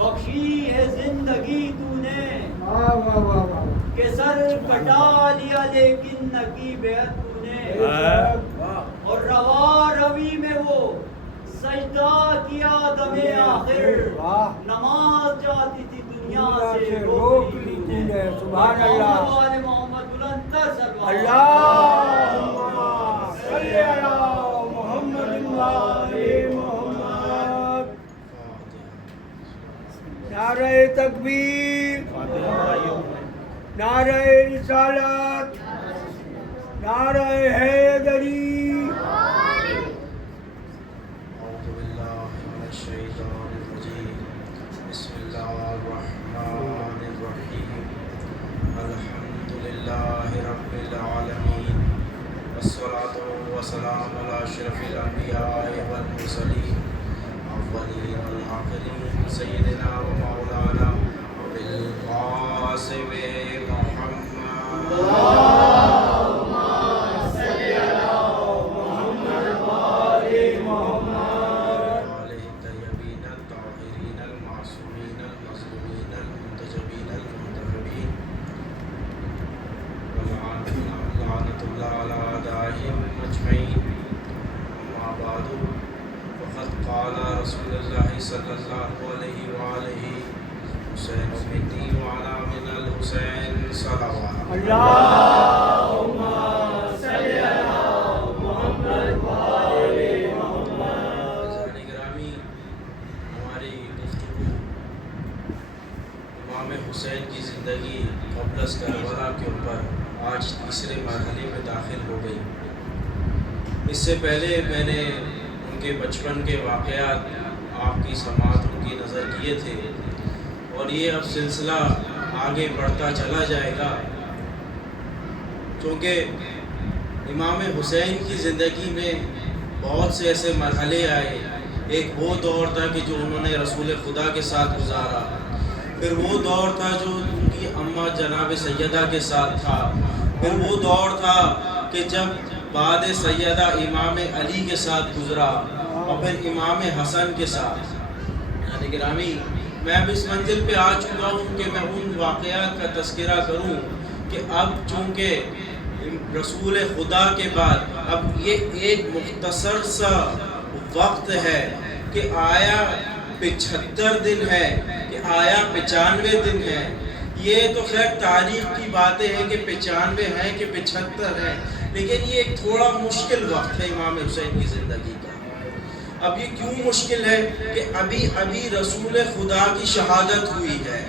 بخشی ہے زندگی تو نے واہ واہ واہ واہ کہ سر کٹا لیا لیکن نہ کی بیعت تو نے، اور روا روی میں وہ سجدہ کیا دم آخر، نماز جاتی تھی دنیا سے روک لی تو نے۔ سبحان اللہ، محمد وآل محمد بلند تر سلوات۔ اللہم صلی علی محمد وآل محمد۔ نعرہ تکبیر، نعرہ رسالت، نعرہ حیدری۔ اعوذ باللہ من الشیطان الرجیم، بسم اللہ الرحمن الرحیم، الحمد للہ رب العالمین، والصلاة والسلام علی اشرف الانبیاء والمرسلین، اولین والآخرین، سیدنا و مولانا ابی القاسم محمد اللہم صلی علی محمد وآل محمد۔ آلہ الطیبین الطاہرین المعصومین المظلومین المنتجبین المنتخبین، لعنت اللہ علی اعدائہم اجمعین۔ اما بعد، فقد قال رسول اللہ صلی اللہ علیہ وآلہ، حسین منی وعلی من الحسین صلوات۔ اللہم صلی علی محمد وآل محمد۔ عزیزان گرامی، ہماری گفتگو امام حسین کی زندگی قبل از کربلا کے اوپر آج تیسرے مرحلے میں داخل ہو گئی۔ اس سے پہلے میں نے ان کے بچپن کے واقعات آپ کی سماعت ان کی نظر کیے تھے، اور یہ اب سلسلہ آگے بڑھتا چلا جائے گا، کیونکہ امام حسین کی زندگی میں بہت سے ایسے مرحلے آئے۔ ایک وہ دور تھا کہ جو انہوں نے رسول خدا کے ساتھ گزارا، پھر وہ دور تھا جو ان کی اماں جناب سیدہ کے ساتھ تھا، پھر وہ دور تھا کہ جب بعد سیدہ امام علی کے ساتھ گزرا، اور پھر امام حسن کے ساتھ۔ یعنی گرامی، میں اب اس منزل پہ آ چکا ہوں کہ میں ان واقعات کا تذکرہ کروں کہ اب چونکہ رسول خدا کے بعد اب یہ ایک مختصر سا وقت ہے کہ آیا 75 دن ہے کہ آیا 95 دن ہے۔ یہ تو خیر تاریخ کی باتیں ہیں کہ 95 ہیں کہ 75 ہیں، لیکن یہ ایک تھوڑا مشکل وقت ہے امام حسین کی زندگی کا۔ اب یہ کیوں مشکل ہے کہ ابھی رسول خدا کی شہادت ہوئی ہے،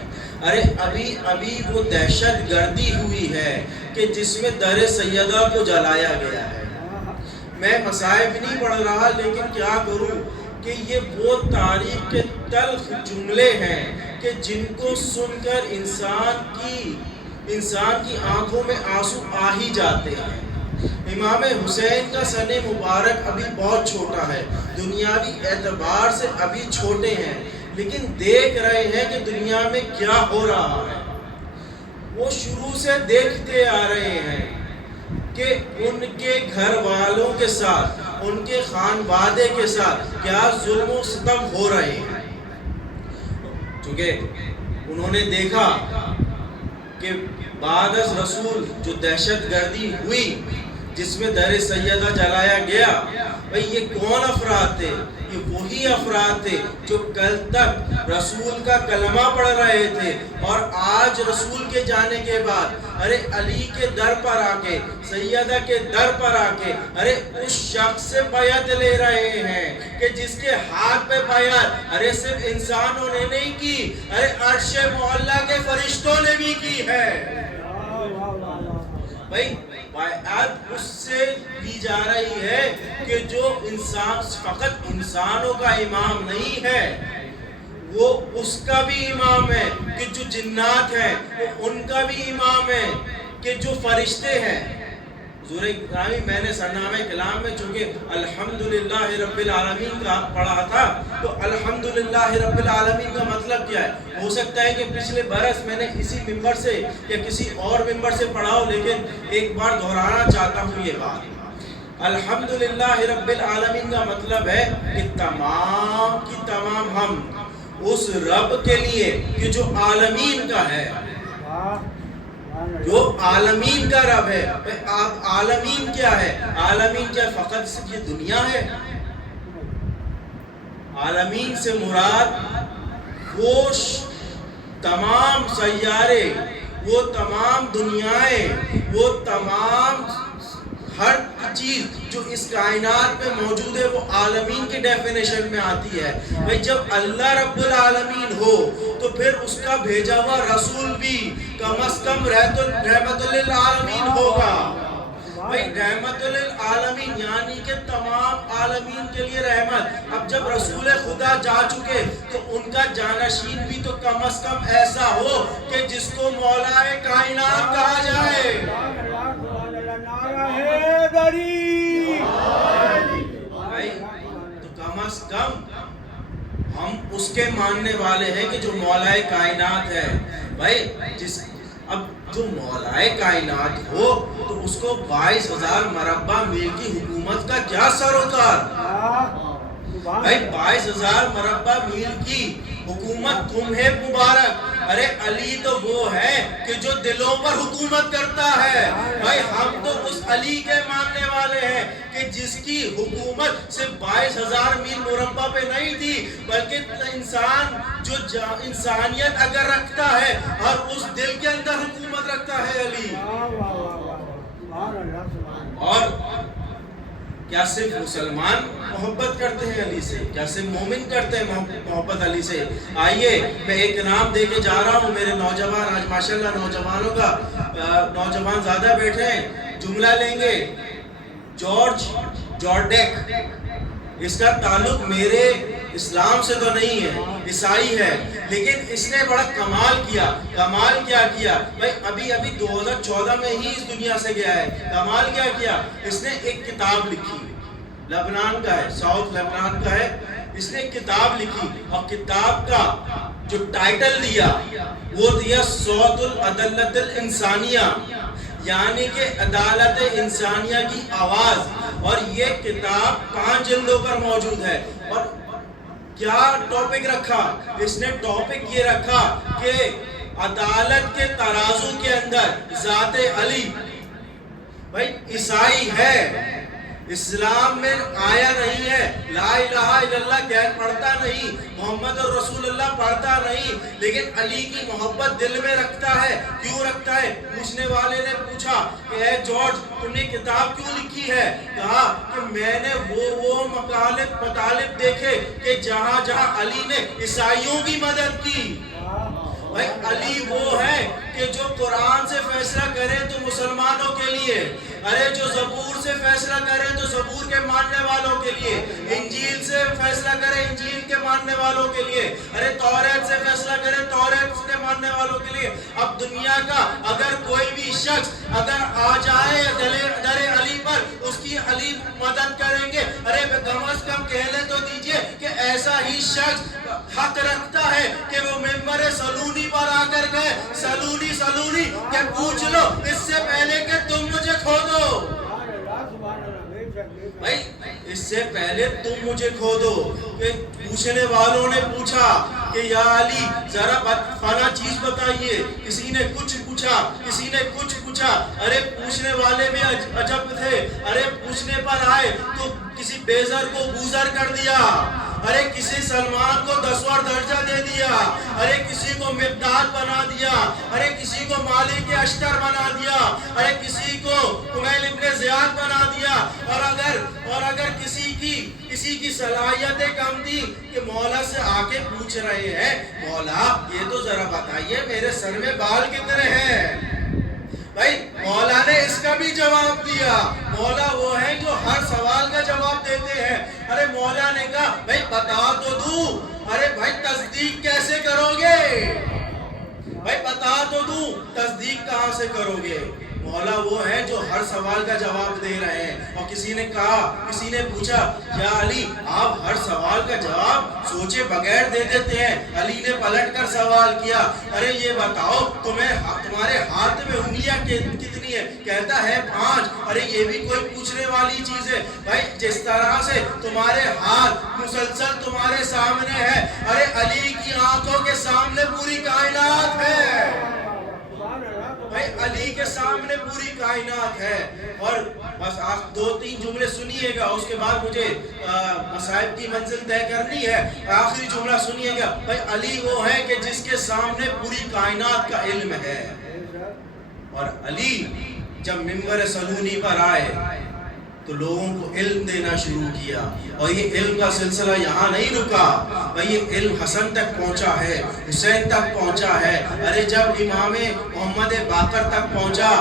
ابھی وہ دہشت گردی ہوئی ہے کہ جس میں در سیدہ کو جلایا گیا ہے۔ میں مصائب نہیں پڑھ رہا، لیکن کیا کروں کہ یہ وہ تاریخ کے تلخ جملے ہیں کہ جن کو سن کر انسان کی آنکھوں میں آنسو آ ہی جاتے ہیں۔ امام حسین کا سن مبارک ابھی بہت چھوٹا ہے، دنیاوی اعتبار سے ابھی چھوٹے ہیں، لیکن دیکھ رہے ہیں کہ دنیا میں کیا ہو رہا ہے۔ وہ شروع سے دیکھتے آ رہے ہیں کہ ان کے گھر والوں کے ساتھ، ان کے خانوادے کے ساتھ کیا ظلم و ستم ہو رہے ہیں۔ چونکہ انہوں نے دیکھا کہ بعد از رسول جو دہشت گردی ہوئی جس میں در سیدہ جلایا گیا، بھئی یہ کون افراد تھے؟ یہ وہی افراد تھے جو کل تک رسول کا کلمہ پڑھ رہے تھے، اور آج رسول کے جانے کے بعد علی کے در پر آ کے، سیدہ کے در پر آ کے اس شخص سے بیعت لے رہے ہیں کہ جس کے ہاتھ پہ بیعت صرف انسانوں نے نہیں کی، عرش معلیٰ کے فرشتوں نے بھی کی ہے۔ بھائی بیعت اس سے لی جا رہی ہے کہ جو انسان فقط انسانوں کا امام نہیں ہے، وہ اس کا بھی امام ہے، کہ جو جنات ہیں وہ ان کا بھی امام ہے، کہ جو فرشتے ہیں۔ حضور گرامی، میں نے سرنامہ کلام میں چونکہ الحمدللہ رب العالمین کا پڑھا تھا، تو الحمدللہ رب العالمین کا مطلب کیا ہے؟ ہو سکتا ہے کہ پچھلے برس میں نے اسی ممبر سے یا کسی اور ممبر سے پڑھا ہو، لیکن ایک بار دہرانا چاہتا ہوں یہ بات۔ الحمدللہ رب العالمین کا مطلب ہے کہ تمام کی تمام ہم اس رب کے لیے کہ جو عالمین کا ہے، جو عالمین کا رب ہے۔ عالمین کیا ہے؟ عالمین کیا فقط صرف یہ دنیا ہے؟ عالمین سے مراد وہ تمام سیارے، وہ تمام دنیایں، وہ تمام ہر چیز جو اس کائنات میں موجود ہے وہ عالمین کی ڈیفینیشن میں آتی ہے۔ بھئی جب اللہ رب العالمین ہو تو پھر اس کا بھیجا ہوا رسول بھی کم از کم رحمت للعالمین ہوگا۔ بھئی رحمت للعالمین یعنی کہ تمام عالمین کے لیے رحمت۔ اب جب رسول خدا جا چکے تو ان کا جانشین بھی تو کم از کم ایسا ہو کہ جس کو مولا کائنات کہا جائے۔ بھائی تو کم از کم ہم اس کے ماننے والے ہیں کہ جو مولا کائنات ہے۔ بھائی اب جو مولا کائنات ہو تو اس کو 22,000 مربع میل کی حکومت کا کیا سروکار؟ بھائی 22,000 مربع میل کی حکومت تمہیں مبارک۔ ارے علی تو وہ ہے کہ جو دلوں پر حکومت کرتا ہے۔ بھائی ہم تو اس علی کے ماننے والے ہیں کہ جس کی حکومت صرف 22,000 میل مربع پہ نہیں تھی، بلکہ انسان جو انسانیت اگر رکھتا ہے اور اس دل کے اندر حکومت رکھتا ہے علی۔ اور کیا صرف مسلمان محبت کرتے ہیں علی سے؟ کیا صرف مومن کرتے ہیں محبت علی سے؟ آئیے میں ایک نام دے کے جا رہا ہوں میرے نوجوان، آج ماشاءاللہ نوجوانوں کا نوجوان زیادہ بیٹھے ہیں، جملہ لیں گے۔ جارج جارڈیک، اس کا تعلق میرے اسلام سے تو نہیں ہے، عیسائی ہے، لیکن اس نے بڑا کمال کیا۔ کمال کیا کیا؟ بھائی ابھی 2014 میں ہی اس دنیا سے گیا ہے۔ کمال کیا کیا؟ اس نے ایک کتاب لکھی، لبنان کا ہے، ساؤتھ لبنان کا ہے۔ اس نے ایک کتاب لکھی اور کتاب کا جو ٹائٹل دیا وہ دیا صوت العدالت الانسانیہ، یعنی کہ عدالت انسانیہ کی آواز۔ اور یہ کتاب 5 جلدوں پر موجود ہے۔ اور کیا ٹاپک رکھا اس نے؟ ٹاپک یہ رکھا کہ عدالت کے ترازو کے اندر ذات علی۔ بھائی عیسائی ہے، اسلام میں آیا نہیں ہے، لا الہ الا اللہ پڑھتا نہیں، محمد رسول اللہ پڑھتا نہیں، لیکن علی کی محبت دل میں رکھتا ہے۔ کیوں رکھتا ہے؟ پوچھنے والے نے پوچھا کہ اے جارج تم نے کتاب کیوں لکھی ہے؟ کہا کہ میں نے وہ مطالب دیکھے کہ جہاں جہاں علی نے عیسائیوں کی مدد کی۔ بھائی علی وہ ہے کہ جو قرآن سے فیصلہ کرے تو مسلمانوں کے لیے، ارے جو زبور سے فیصلہ کرے تو زبور کے ماننے والوں کے لیے، انجیل سے فیصلہ کرے انجیل کے ماننے والوں کے لیے، ارے توریت سے فیصلہ کرے توریت کے ماننے والوں کے لیے۔ اب دنیا کا اگر کوئی بھی شخص اگر آ جائے در علی پر، اس کی علی مدد کریں گے۔ ارے کم از کم کہنے تو دیجئے کہ ایسا ہی شخص حق رکھتا ہے کہ وہ ممبر سلونی پر آ کر گئے سلونی کہ پوچھ لو اس سے پہلے کہ تم مجھے کھو دو۔ بھائی اس سے پہلے تم مجھے کھو دو۔ کہ پوچھنے والوں نے پوچھا کہ یا علی ذرا فلاں چیز بتائیے، کسی نے کچھ پوچھا، کسی نے کچھ پوچھا۔ ارے پوچھنے والے بھی عجب تھے۔ ارے پوچھنے پر آئے تو کسی بیزر کو بوزر کر دیا، ارے کسی سلمان کو 10واں درجہ دے دیا، ارے کسی کو مقداد بنا دیا، ارے کسی کو مالک اشتر بنا دیا، ارے کسی کو کمیل ابن زیاد بنا دیا۔ اور اگر کسی کی صلاحیتیں کم تھی کہ مولا سے آ کے پوچھ رہے ہیں مولا یہ تو ذرا بتائیے میرے سر میں بال کتنے ہیں۔ بھائی مولا نے اس کا بھی جواب دیا۔ مولا وہ ہے جو ہر سوال کا جواب دیتے ہیں۔ ارے مولا نے کہا بھائی بتا تو دوں۔ ارے بھائی تصدیق کیسے کرو گے؟ بھائی بتا تو دوں، تصدیق کہاں سے کرو گے؟ مولا وہ ہے جو ہر سوال کا جواب دے رہے ہیں۔ اور کسی نے پوچھا یا علی آپ ہر سوال کا جواب سوچے بغیر دے دیتے ہیں۔ علی نے پلٹ کر سوال کیا ارے یہ بتاؤ تمہارے ہاتھ میں انگلیاں کتنی نہیں ہے, کہتا ہے 5. ارے یہ بھی کوئی پوچھنے والی چیز ہے بھائی, جس طرح سے تمہارے ہاتھ مسلسل تمہارے سامنے ہے, ارے علی کی آنکھوں کے سامنے پوری کائنات ہے بھائی, علی کے سامنے پوری کائنات ہے. اور بس آپ 2-3 جملے سنیے گا, اس کے بعد مجھے مصائب کی منزل طے کرنی ہے. آخری جملہ سنیے گا بھائی, علی وہ ہے کہ جس کے سامنے پوری کائنات کا علم ہے. اور علی جب منبر سلونی پر آئے تو لوگوں کو علم دینا شروع کیا, اور یہ علم کا سلسلہ یہاں نہیں رکا بھئی, یہ علم حسن تک پہنچا ہے, حسین تک پہنچا ہے. ارے جب امام محمد باقر تک پہنچا,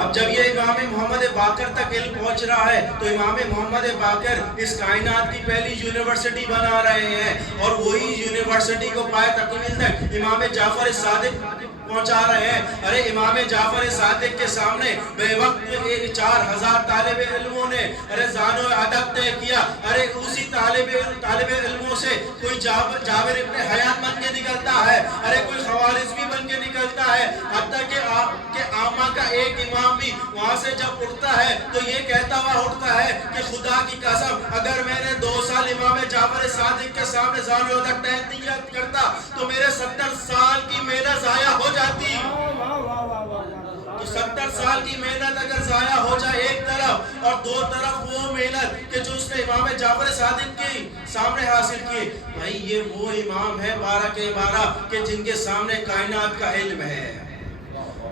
اب جب یہ امام محمد باقر تک علم پہنچ رہا ہے تو امام محمد باقر اس کائنات کی پہلی یونیورسٹی بنا رہے ہیں, اور وہی یونیورسٹی کو پائے تکمیل تک امام جعفر صادق پہنچا رہے ہیں. ارے امام جعفر صادق کے سامنے بے وقت 4000 طالب علموں نے ارے زان و ادب طے کیا. ارے اسی طالب علموں سے کوئی جابر ابن حیان بن کے نکلتا ہے, ارے کوئی خوارزمی بن کے نکلتا ہے, حتیٰ کہ عامہ کا ایک امام بھی وہاں سے جب اٹھتا ہے تو یہ کہتا ہوا اٹھتا ہے کہ خدا کی قسم اگر میں نے 2 سال امام جعفر صادق کے سامنے زان و ادب طے نہیں کرتا تو میرے 70 سال کی محنت ضائع ہو جاتی. تو 70 سال کی محنت اگر ضائع ہو جائے ایک طرف, اور 2 طرف وہ محنت کہ جو اس نے امام جعفر صادق کے سامنے حاصل کی, بھائی یہ وہ امام ہے 12 کے 12 کہ جن کے سامنے کائنات کا علم ہے.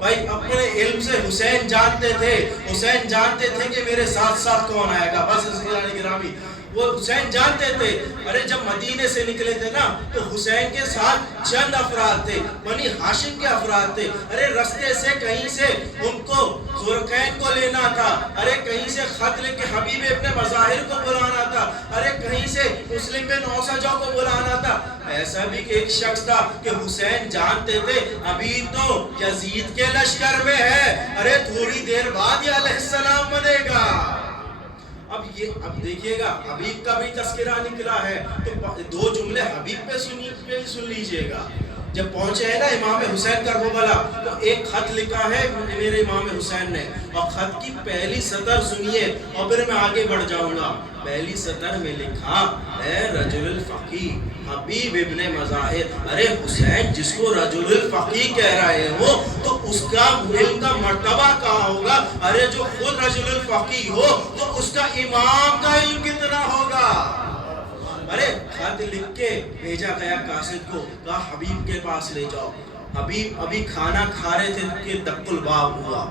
بھائی اپنے علم سے حسین جانتے تھے, حسین جانتے تھے کہ میرے ساتھ ساتھ کون آئے گا. بس گرامی وہ حسین جانتے تھے. ارے جب مدینے سے نکلے تھے نا تو حسین کے ساتھ چند افراد تھے, بنی ہاشم کے افراد تھے. ارے رستے سے کہیں سے ان کو زرقین کو لینا تھا, ارے کہیں سے خط لکھ کے حبیب ابن مظاہر کو بلانا تھا, ارے کہیں سے مسلم بن اوسجہ کو بلانا تھا. ایسا بھی ایک شخص تھا کہ حسین جانتے تھے ابھی تو یزید کے لشکر میں ہے, ارے تھوڑی دیر بعد یہ علیہ السلام بنے گا. اب دیکھیے گا حبیب کا بھی تذکرہ نکلا ہے تو 2 جملے حبیب پہ سن لیجئے گا. جب پہنچے ہیں نا امام حسین کربلا تو ایک خط لکھا ہے میرے امام حسین نے, اور خط کی پہلی سطر سنیے اور پھر میں آگے بڑھ جاؤں گا. پہلی سطر میں لکھا, اے رجل الفقی حبیب ابن مظاہر. ارے حسین جس کو رجل الفقی کہہ رہے ہو تو اس کا علم کا مرتبہ کہاں ہوگا. ارے جو خود رجل الفقی ہو تو اس کا امام کا علم کتنا ہوگا. ارے خط لکھ کے بھیجا گیا قاصد کو, کہا حبیب کے پاس لے جاؤ. حبیب ابھی کھانا کھا رہے تھے کہ دق الباب ہوا,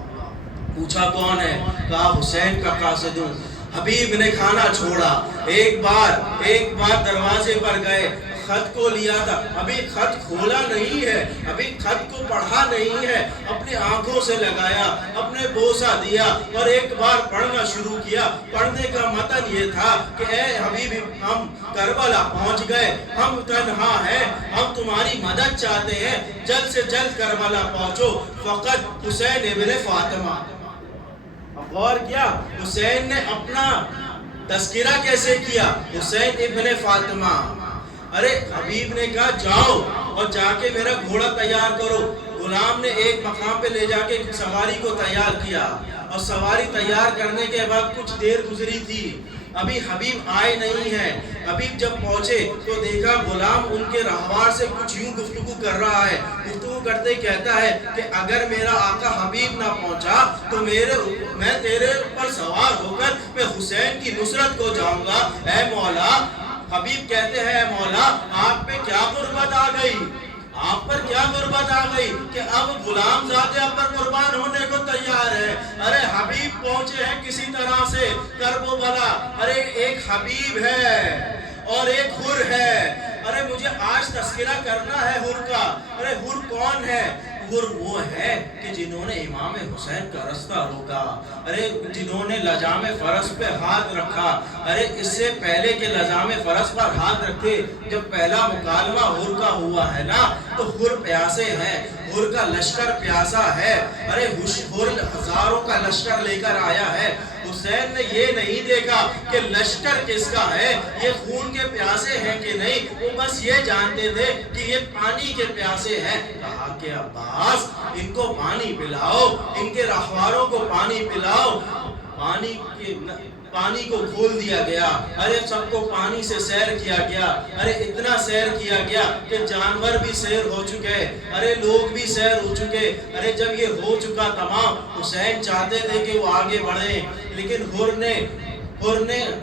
پوچھا کون ہے, کہا حسین کا قاصد ہوں. حبیب نے کھانا چھوڑا, ایک بار دروازے پر گئے, خط کو لیا تھا, ابھی خط کھولا نہیں ہے, ابھی خط کو پڑھا نہیں ہے, اپنی آنکھوں سے لگایا, اپنے بوسہ دیا اور ایک بار پڑھنا شروع کیا. پڑھنے کا متن یہ تھا کہ اے حبیب ہم کربلا پہنچ گئے, ہم تنہا ہیں, ہم تمہاری مدد چاہتے ہیں, جلد سے جلد کربلا پہنچو, فقط حسین ابن فاطمہ. غور کیا حسین نے اپنا تذکرہ کیسے کیا, حسین ابن فاطمہ. ارے حبیب نے کہا جاؤ اور جا کے میرا گھوڑا تیار کرو. غلام نے ایک مقام پہ لے جا کے سواری کو تیار کیا, اور سواری تیار کرنے کے بعد کچھ دیر گزری تھی, ابھی حبیب آئے نہیں ہیں. حبیب جب پہنچے تو دیکھا غلام ان کے رہوار سے کچھ یوں گفتگو کر رہا ہے. گفتگو کرتے کہتا ہے کہ اگر میرا آقا حبیب نہ پہنچا تو میں تیرے پر سوار ہو کر میں حسین کی نصرت کو جاؤں گا. اے مولا, حبیب کہتے ہیں اے مولا آپ پہ کیا غربت آ گئی, آپ پر کیا غربت آ گئی کہ اب غلام ذات آپ پر قربان ہونے کو تیار ہے. ارے حبیب پہنچے ہیں کسی طرح سے کرب و بلا. ارے ایک حبیب ہے اور ایک حر ہے. ارے مجھے آج تذکرہ کرنا ہے حر کا. ارے ارے حر کون ہے؟ حر وہ ہے کہ جنہوں نے امام حسین کا رستہ روکا، ارے جنہوں نے لجام فرس پہ ہاتھ رکھا۔ ارے اس سے پہلے کہ لجام فرس پر ہاتھ رکھے، جب پہلا مکالمہ حر کا ہوا ہے نا، تو حر پیاسے ہیں، حر کا لشکر پیاسا ہے۔ ارے حر ہزاروں کا لشکر لے کر آیا ہے۔ حسین نے یہ نہیں دیکھا کہ لشکر کس کا ہے، یہ خون کے پیاسے ہیں کہ نہیں، وہ بس یہ جانتے تھے کہ یہ پانی کے پیاسے ہیں۔ کہا کہ عباس ان کو پانی پلاؤ، ان کے رہواروں کو پانی پلاؤ۔ پانی کو کھول دیا گیا، ارے سب کو پانی سے سیر کیا گیا، ارے اتنا سیر کیا گیا کہ جانور بھی سیر ہو چکے، ارے لوگ بھی سیر ہو چکے۔ ارے جب یہ ہو چکا تمام، حسین چاہتے تھے کہ وہ آگے بڑھیں، لیکن حر نے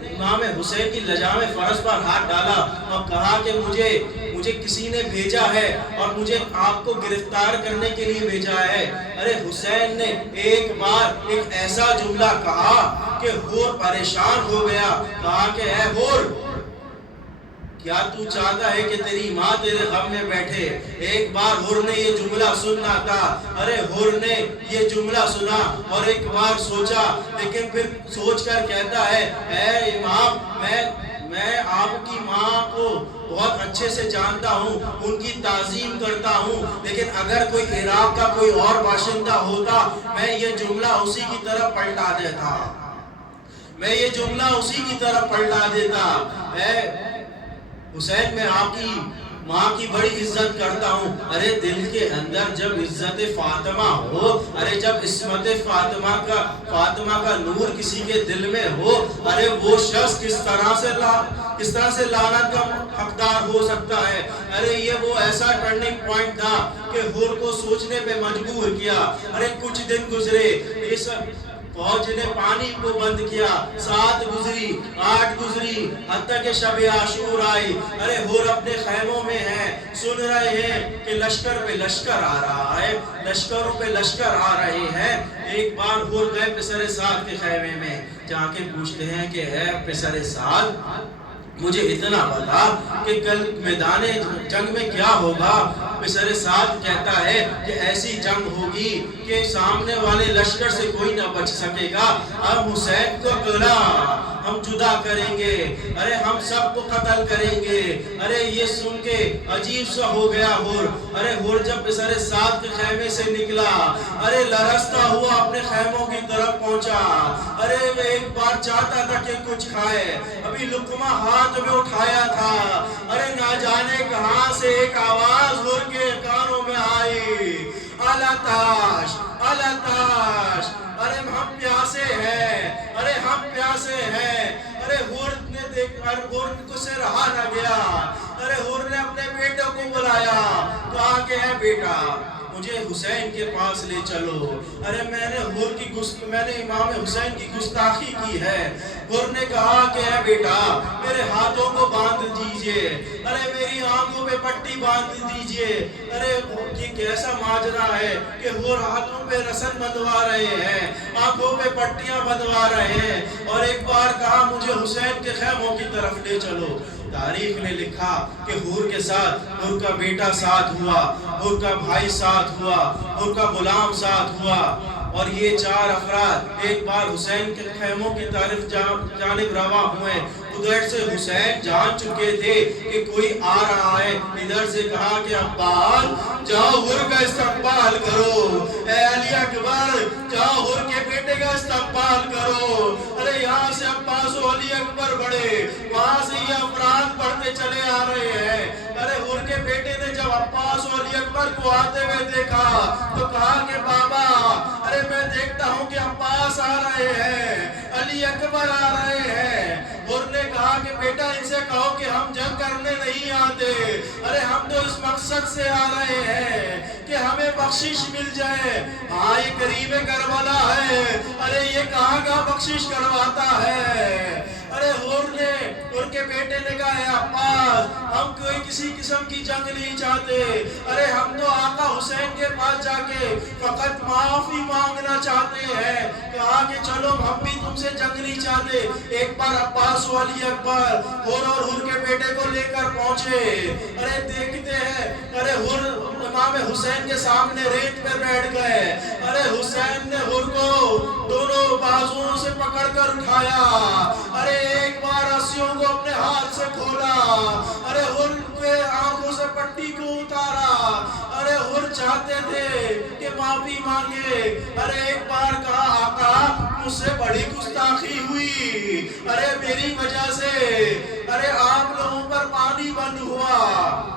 امام حسین کی لجام فرس پر ہاتھ ڈالا اور کہا کہ مجھے کسی نے بھیجا ہے اور مجھے آپ کو گرفتار کرنے کے لیے بھیجا ہے۔ ارے حسین نے ایک بار ایک ایسا جملہ کہا کہ حر پریشان ہو گیا، کہا کہ اے حر، کیا تو چاہتا ہے کہ تیری ماں تیرے غم میں بیٹھے؟ ایک بار حر نے یہ جملہ سننا تھا، ارے حر نے یہ جملہ سنا اور ایک بار سوچا، لیکن پھر سوچ کر کہتا ہے اے امام، میں آپ کی ماں کو بہت اچھے سے جانتا ہوں، ان کی تعظیم کرتا ہوں، لیکن اگر کوئی عراق کا کوئی اور باشندہ ہوتا، میں یہ جملہ اسی کی طرف پلٹا دیتا، میں یہ جملہ اسی کی طرف پلٹا دیتا۔ حسین، میں آپ کی ماں کی بڑی عزت کرتا ہوں۔ ارے دل کے اندر جب عزت فاطمہ ہو، ارے جب عصمت فاطمہ کا نور کسی کے دل میں ہو، ارے وہ شخص کس طرح سے لعنت کا حقدار ہو سکتا ہے؟ ارے یہ وہ ایسا ٹرننگ پوائنٹ تھا کہ حر کو سوچنے پہ مجبور کیا۔ ارے کچھ دن گزرے، فوج نے پانی کو بند کیا، 7 گزری، 8 گزری، حتیٰ کہ شب عاشور آئی۔ ارے حر اپنے خیموں میں ہیں، سن رہے ہیں کہ لشکر پہ لشکر آ رہا ہے، لشکروں پہ لشکر آ رہے ہیں۔ ایک بار حر گئے پسر سعد کے خیمے میں، جا کے پوچھتے ہیں کہ اے پسر سعد، مجھے اتنا بتا کہ کل میدان جنگ میں کیا ہوگا؟ پسر سعد کہتا ہے کہ ایسی جنگ ہوگی کہ سامنے والے لشکر سے کوئی نہ بچ سکے گا، اب حسین کو گلا ہم جدا کریں گے، ارے ہم سب کو قتل کریں گے۔ ارے یہ سن کے عجیب سا ہو گیا حر۔ ارے حر جب پسر سعد کے خیمے سے نکلا، ارے لرزتا ہوا اپنے خیموں کی طرف پہنچا۔ ارے وہ ایک بار چاہتا تھا کہ کچھ کھائے، ابھی لقمہ ہاتھ میں اٹھایا تھا، ارے نہ جانے کہاں سے ایک آواز حر کے کانوں میں آئی، الاتاش الاتاش، ارے ہم پیاسے ہیں، ارے ہم پیاسے ہیں۔ ارے حر نے دیکھا، حر کو سے رہا نہ گیا، ارے حر نے اپنے بیٹے کو بلایا، کہا کہ اے بیٹا مجھے حسین کے پاس لے چلو۔ ارے میں نے امام حسین کی گستاخی کی ہے۔ حر نے کہا کہ اے بیٹا میرے ہاتھوں کو باندھ دیجئے، ارے میری آنکھوں پہ پٹی باندھ دیجئے۔ ارے یہ کیسا ماجرا ہے کہ حر ہاتھوں پہ رسن بندھوا رہے ہیں، آنکھوں پہ پٹیاں بندھوا رہے ہیں، اور ایک بار کہا مجھے حسین کے خیموں کی طرف لے چلو۔ تاریخ نے لکھا کہ حر کے ساتھ حر کا بیٹا ساتھ ہوا، حر کا بھائی ساتھ ہوا، حر کا غلام ساتھ ہوا، اور یہ 4 افراد ایک بار حسین کے خیموں کی طرف جانب رواں ہوئے۔ ادھر سے حسین جان چکے تھے کہ کوئی آ رہا ہے، ادھر سے کہا کہ عباس جاؤ حر کا استقبال کرو، اے علی اکبر جاؤ حر کے بیٹے کا استقبال کرو۔ ارے یہاں سے عباس و علی اکبر بڑھے، وہاں سے یہ افراد بڑھتے چلے آ رہے ہیں۔ ارے حر کے بیٹے نے جب عباس و علی اکبر کو آتے ہوئے دیکھا تو کہا کہ بابا ارے میں دیکھتا ہوں کہ عباس آ رہے ہیں، علی اکبر آ رہے ہیں۔ حر نے کہا کہ بیٹا ان سے کہو کہ ہم جنگ کرنے نہیں آتے، ارے ہم تو اس مقصد سے آ رہے ہیں کہ ہمیں بخشش مل جائے۔ ہاں یہ قریب کربلا ہے، ارے یہ کہاں کا بخشش کرواتا ہے؟ ارے حر کے بیٹے نے کہا ہے عباس ہم کوئی کسی قسم کی جنگ نہیں چاہتے، ارے ہم تو آقا حسین کے پاس جا کے فقط معافی مانگنا چاہتے ہیں۔ کہا کہ چلو ہم بھی تم سے جنگ نہیں چاہتے۔ ایک بار عباس و علی اکبر حر اور حر کے بیٹے کو لے کر پہنچے، ارے دیکھتے ہیں ارے حر امام امام حسین کے سامنے ریت پہ بیٹھ گئے. ارے حسین نے حر کو دونوں بازوؤں سے پکڑ کر اٹھایا. ارے ایک بار رسیوں کو اپنے ہاتھ سے کھولا. ارے حر کے آنکھوں سے پٹی کو اتارا. ارے حر چاہتے تھے کہ معافی مانگے. ارے ایک بار کہا آقا مجھ سے بڑی گستاخی ہوئی. ارے میری وجہ سے ارے آپ لوگوں پر پانی بند ہوا.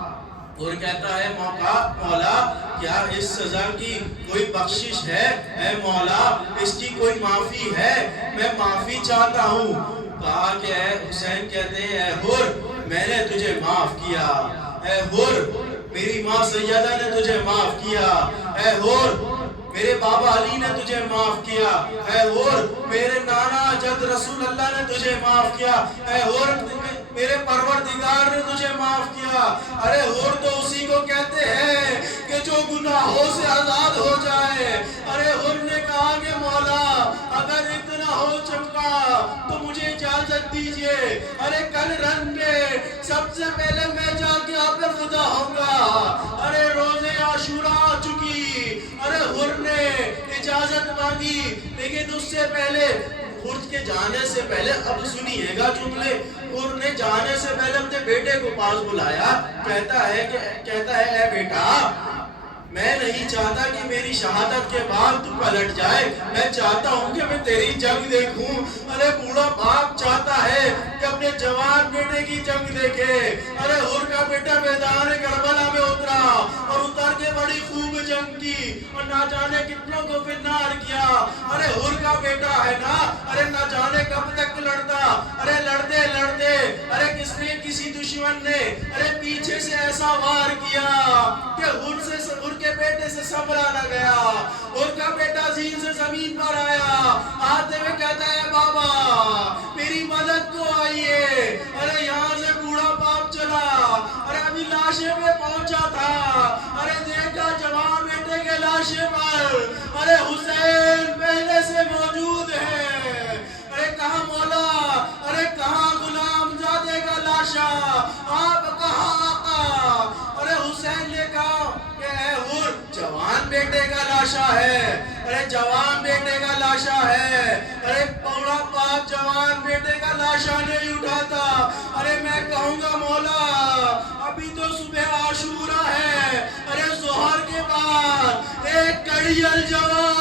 اور کہتا ہے مولا کیا اس سزا کی کوئی بخشش ہے؟ اے مولا اس کی کوئی معافی ہے؟ میں معافی چاہتا ہوں. کہا کہ اے حسین کہتے ہیں اے حر میں نے تجھے معاف کیا. اے حر میری ماں سیدہ نے تجھے معاف کیا. اے حر میرے بابا علی نے تجھے معاف کیا. اے حر میرے نانا جد رسول اللہ نے تجھے معاف کیا. اے حر میرے پروردگار نے تجھے معاف کیا. ارے حر تو اسی کو کہتے ہیں کہ جو گناہوں سے آزاد ہو جائے. ارے حر نے کہا کہ مولا اگر اتنا ہو چکا تو مجھے اجازت دیجئے. ارے کل رن میں سب سے پہلے میں جا کے آپ پر فدا ہوں گا. ارے روزے عاشوراء آ چکی. ارے حر نے اجازت مانگی لیکن اس سے پہلے حر کے جانے سے پہلے اب سنیے گا جملے. حر نے جانے سے پہلے اپنے بیٹے کو پاس بلایا. کہتا ہے اے بیٹا میں نہیں چاہتا کہ میری شہادت کے بعد تو پلٹ جائے. میں چاہتا ہوں کہ میں تیری جنگ دیکھوں. ارے بوڑھا باپ چاہتا ہے کہ اپنے جوان بیٹے کی جنگ دیکھے. ارے حر کا بیٹا میدان کربلا میں اترا اور اتر کے بڑی خوب جنگ کی اور نہ جانے کتنوں کو فنار کیا. ارے حر کا بیٹا ہے نا. ارے نہ جانے کب تک لڑتا. ارے لڑتے لڑتے ارے کسی دشمن نے ارے پیچھے سے ایسا وار کیا کہ حر کے بیٹے سے سنبھلا نہ گیا. حر کا بیٹا زین سے زمین پر آیا. آتے ہوئے کہتا ہے بابا میری مدد کو آئیے. ارے یہاں سے بوڑھا باپ چلا. ارے ابھی لاشے پہ پہنچا تھا. ارے دیکھا جوان بیٹے کے لاشے پر ارے حسین پہلے سے موجود ہے. ارے کہاں مولا؟ ارے کہاں غلام زادے کا لاشا؟ آپ کہاں آقا؟ ارے حسین نے کہا کہ اے حر جوان بیٹے کا لاشا ہے. ارے جوان بیٹے کا لاشا ہے. ارے بوڑھا باپ جوان بیٹے کا لاشا نہیں اٹھاتا. ارے میں کہوں گا مولا ابھی تو صبح عاشورا ہے. ارے ظہر کے بعد ایک کڑی الجوان